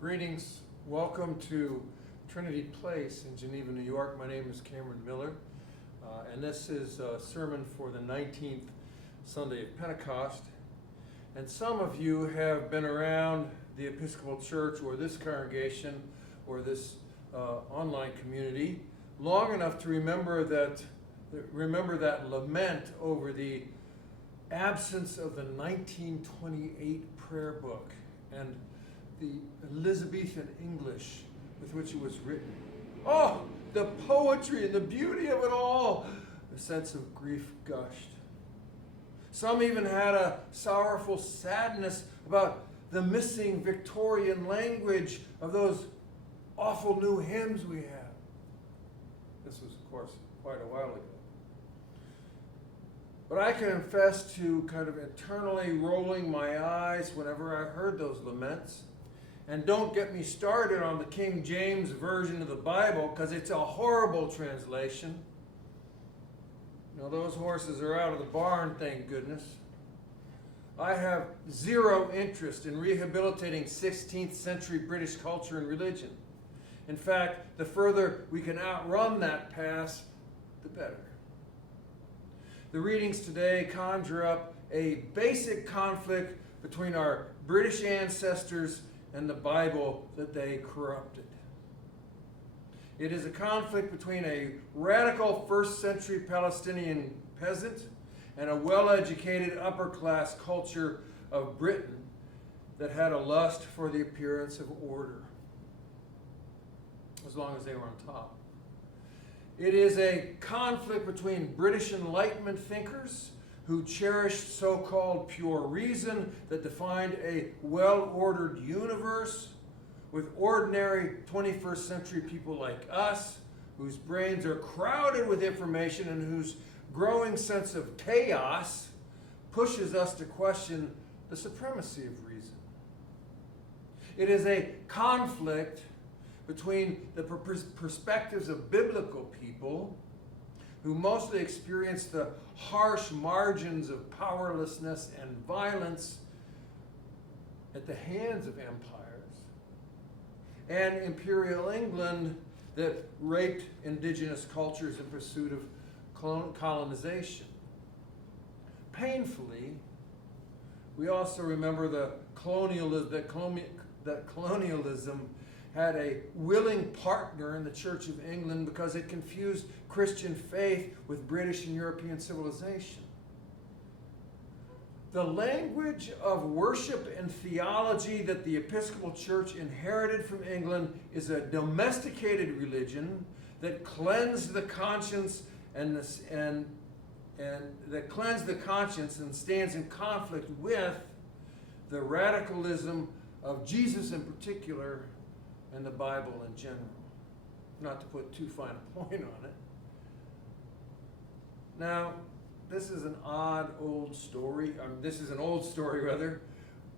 Greetings. Welcome to Trinity Place in Geneva, New York. My name is Cameron Miller, and this is a sermon for the 19th Sunday of Pentecost. And some of you have been around the Episcopal Church or this congregation or this online community long enough to remember that lament over the absence of the 1928 prayer book and the Elizabethan English with which it was written. Oh, the poetry and the beauty of it all! A sense of grief gushed. Some even had a sorrowful sadness about the missing Victorian language of those awful new hymns we have. This was, of course, quite a while ago. But I can confess to kind of eternally rolling my eyes whenever I heard those laments. And don't get me started on the King James Version of the Bible, because it's a horrible translation. You know, those horses are out of the barn, thank goodness. I have zero interest in rehabilitating 16th century British culture and religion. In fact, the further we can outrun that past, the better. The readings today conjure up a basic conflict between our British ancestors and the Bible that they corrupted. It is a conflict between a radical first century Palestinian peasant and a well-educated upper-class culture of Britain that had a lust for the appearance of order, as long as they were on top. It is a conflict between British Enlightenment thinkers who cherished so-called pure reason that defined a well-ordered universe, with ordinary 21st century people like us, whose brains are crowded with information and whose growing sense of chaos pushes us to question the supremacy of reason. It is a conflict between the perspectives of biblical people, who mostly experience the harsh margins of powerlessness and violence at the hands of empires, and Imperial England that raped indigenous cultures in pursuit of colonization. Painfully, we also remember that colonialism had a willing partner in the Church of England because it confused Christian faith with British and European civilization. The language of worship and theology that the Episcopal Church inherited from England is a domesticated religion that cleansed the conscience and stands in conflict with the radicalism of Jesus in particular and the Bible in general. Not to put too fine a point on it. Now, this is an old story,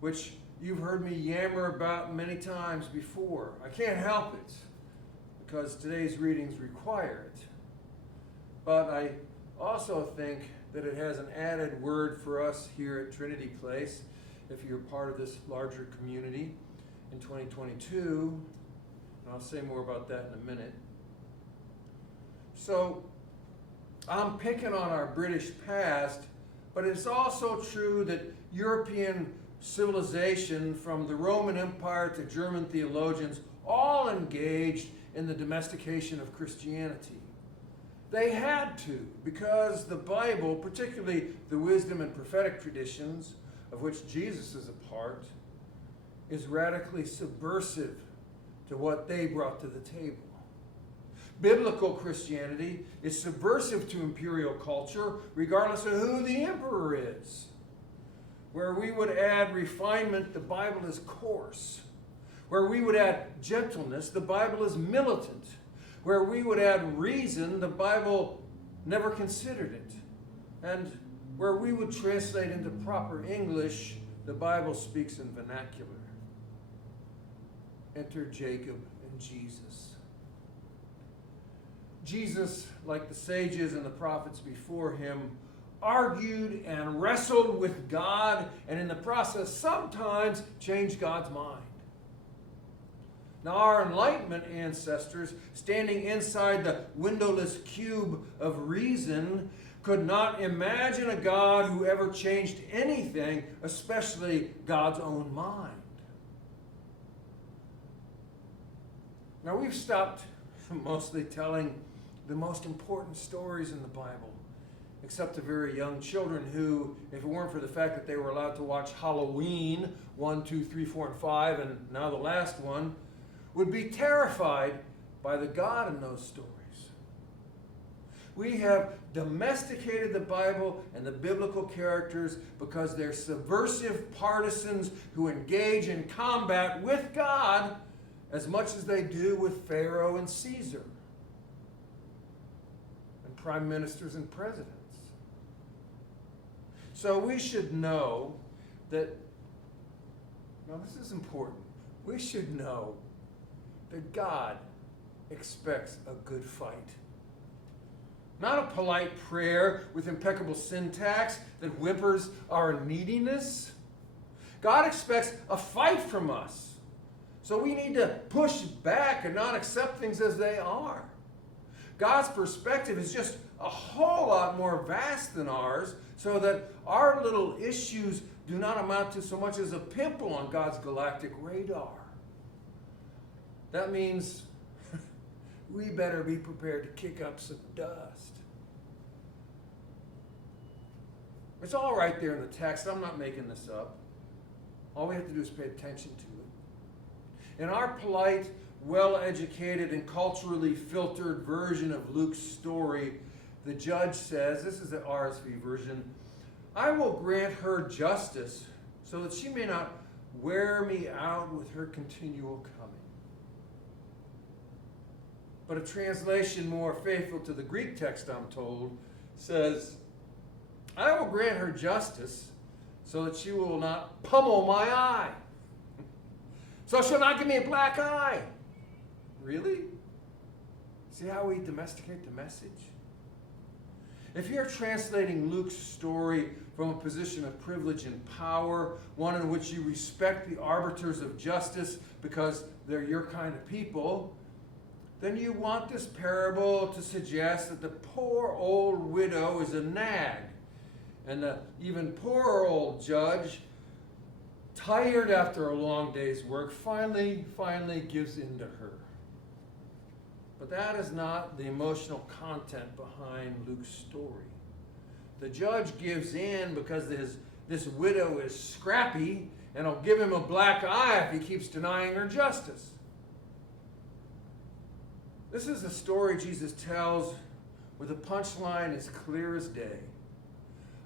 which you've heard me yammer about many times before. I can't help it, because today's readings require it. But I also think that it has an added word for us here at Trinity Place, if you're part of this larger community in 2022. And I'll say more about that in a minute. So, I'm picking on our British past, but it's also true that European civilization, from the Roman Empire to German theologians, all engaged in the domestication of Christianity. They had to, because the Bible, particularly the wisdom and prophetic traditions, of which Jesus is a part, is radically subversive to what they brought to the table. Biblical Christianity is subversive to imperial culture, regardless of who the emperor is. Where we would add refinement, the Bible is coarse. Where we would add gentleness, the Bible is militant. Where we would add reason, the Bible never considered it. And where we would translate into proper English, the Bible speaks in vernacular. Enter Jacob and Jesus. Jesus, like the sages and the prophets before him, argued and wrestled with God, and in the process sometimes changed God's mind. Now, our Enlightenment ancestors, standing inside the windowless cube of reason, could not imagine a God who ever changed anything, especially God's own mind. Now, we've stopped mostly telling the most important stories in the Bible, except to very young children who, if it weren't for the fact that they were allowed to watch Halloween 1, 2, 3, 4, and 5, and now the last one, would be terrified by the God in those stories. We have domesticated the Bible and the biblical characters because they're subversive partisans who engage in combat with God as much as they do with Pharaoh and Caesar and prime ministers and presidents. So we should know that, now this is important, we should know that God expects a good fight. Not a polite prayer with impeccable syntax that whimpers our neediness. God expects a fight from us. So we need to push back and not accept things as they are. God's perspective is just a whole lot more vast than ours, so that our little issues do not amount to so much as a pimple on God's galactic radar. That means we better be prepared to kick up some dust. It's all right there in the text. I'm not making this up. All we have to do is pay attention to it. In our polite, well-educated, and culturally filtered version of Luke's story, the judge says, this is the RSV version, "I will grant her justice so that she may not wear me out with her continual coming." But a translation more faithful to the Greek text, I'm told, says, "I will grant her justice so that she will not pummel my eye. So she'll not give me a black eye." Really? See how we domesticate the message? If you're translating Luke's story from a position of privilege and power, one in which you respect the arbiters of justice because they're your kind of people, then you want this parable to suggest that the poor old widow is a nag, and the even poorer old judge, tired after a long day's work, finally gives in to her. But that is not the emotional content behind Luke's story. The judge gives in because this widow is scrappy and will give him a black eye if he keeps denying her justice. This is a story Jesus tells with a punchline as clear as day.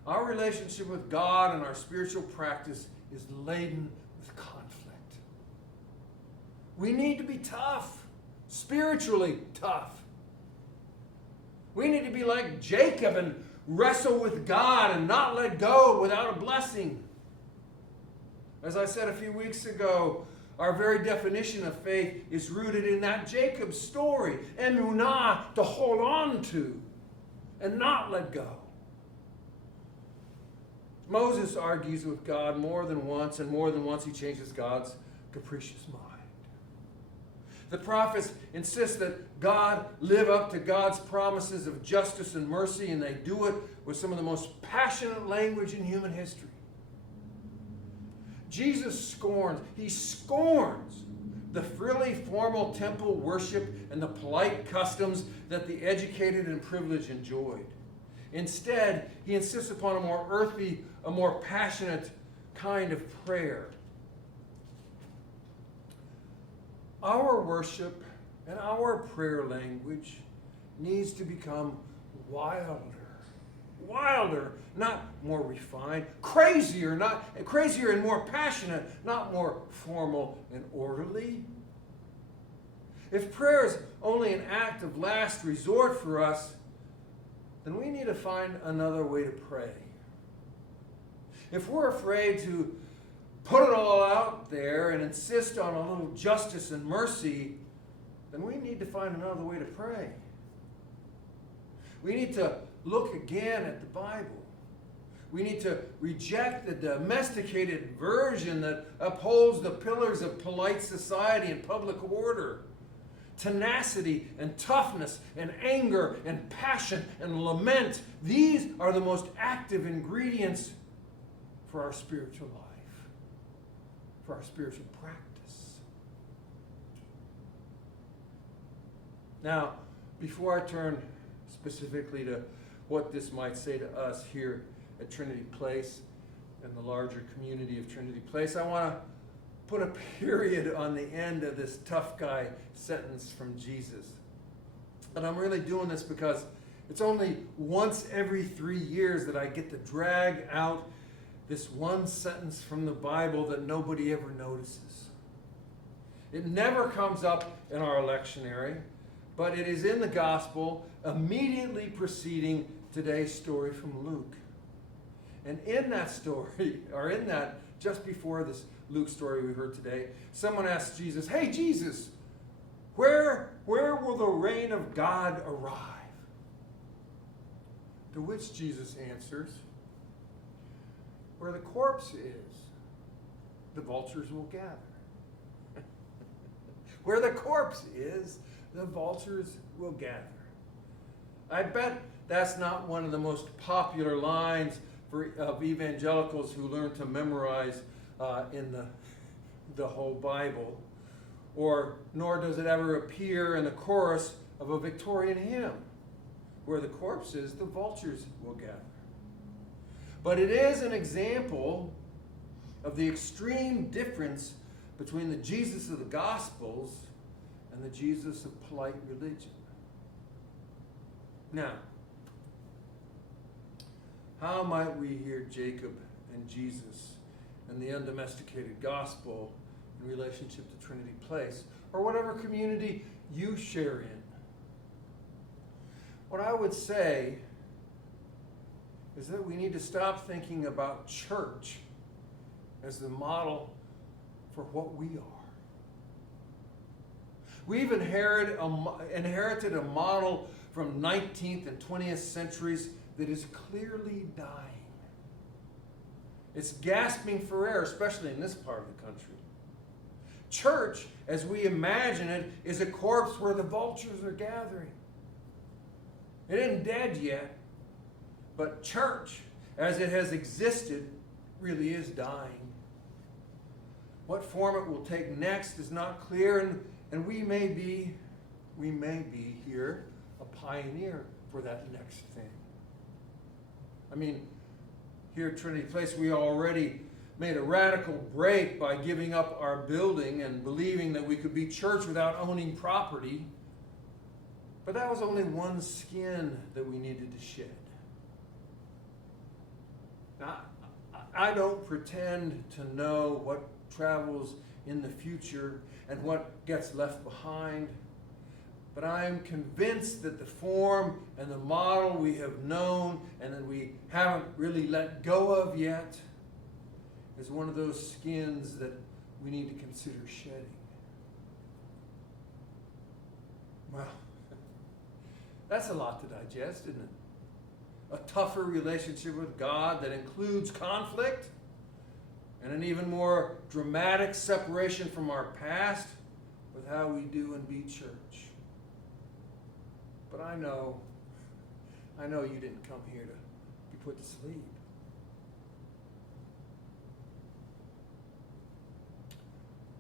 Our relationship with God and our spiritual practice is laden with conflict. We need to be tough, spiritually tough. We need to be like Jacob and wrestle with God and not let go without a blessing. As I said a few weeks ago, our very definition of faith is rooted in that Jacob story, emunah, to hold on to and not let go. Moses argues with God more than once, and more than once he changes God's capricious mind. The prophets insist that God live up to God's promises of justice and mercy, and they do it with some of the most passionate language in human history. Jesus scorns the frilly formal temple worship and the polite customs that the educated and privileged enjoyed. Instead, he insists upon a more earthy, a more passionate kind of prayer. Our worship and our prayer language needs to become wilder, not more refined, crazier and more passionate, not more formal and orderly. If prayer is only an act of last resort for us, then we need to find another way to pray. If we're afraid to put it all out there and insist on a little justice and mercy, then we need to find another way to pray. We need to look again at the Bible. We need to reject the domesticated version that upholds the pillars of polite society and public order. Tenacity and toughness and anger and passion and lament, these are the most active ingredients for our spiritual life, for our spiritual practice. Now, before I turn specifically to what this might say to us here at Trinity Place and the larger community of Trinity Place, I want to put a period on the end of this tough guy sentence from Jesus. And I'm really doing this because it's only once every 3 years that I get to drag out this one sentence from the Bible that nobody ever notices. It never comes up in our lectionary, but it is in the gospel immediately preceding today's story from Luke. And in that story, or in that, just before this Luke story we heard today, someone asked Jesus, "Hey Jesus, where will the reign of God arrive?" To which Jesus answers, "Where the corpse is, the vultures will gather." Where the corpse is, the vultures will gather. I bet that's not one of the most popular lines of evangelicals who learn to memorize in the whole Bible, nor does it ever appear in the chorus of a Victorian hymn. Where the corpse is, the vultures will gather. But it is an example of the extreme difference between the Jesus of the Gospels and the Jesus of polite religion. Now, how might we hear Jacob and Jesus and the undomesticated gospel in relationship to Trinity Place, or whatever community you share in? What I would say is that we need to stop thinking about church as the model for what we are. We've inherited a model from 19th and 20th centuries that is clearly dying. It's gasping for air, especially in this part of the country. Church, as we imagine it, is a corpse where the vultures are gathering. It isn't dead yet, but church, as it has existed, really is dying. What form it will take next is not clear, and we may be here a pioneer for that next thing. I mean, here at Trinity Place, we already made a radical break by giving up our building and believing that we could be church without owning property. But that was only one skin that we needed to shed. Now, I don't pretend to know what travels in the future and what gets left behind, but I am convinced that the form and the model we have known and that we haven't really let go of yet is one of those skins that we need to consider shedding. Well, that's a lot to digest, isn't it? A tougher relationship with God that includes conflict and an even more dramatic separation from our past with how we do and be church. But I know you didn't come here to be put to sleep.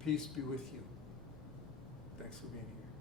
Peace be with you. Thanks for being here.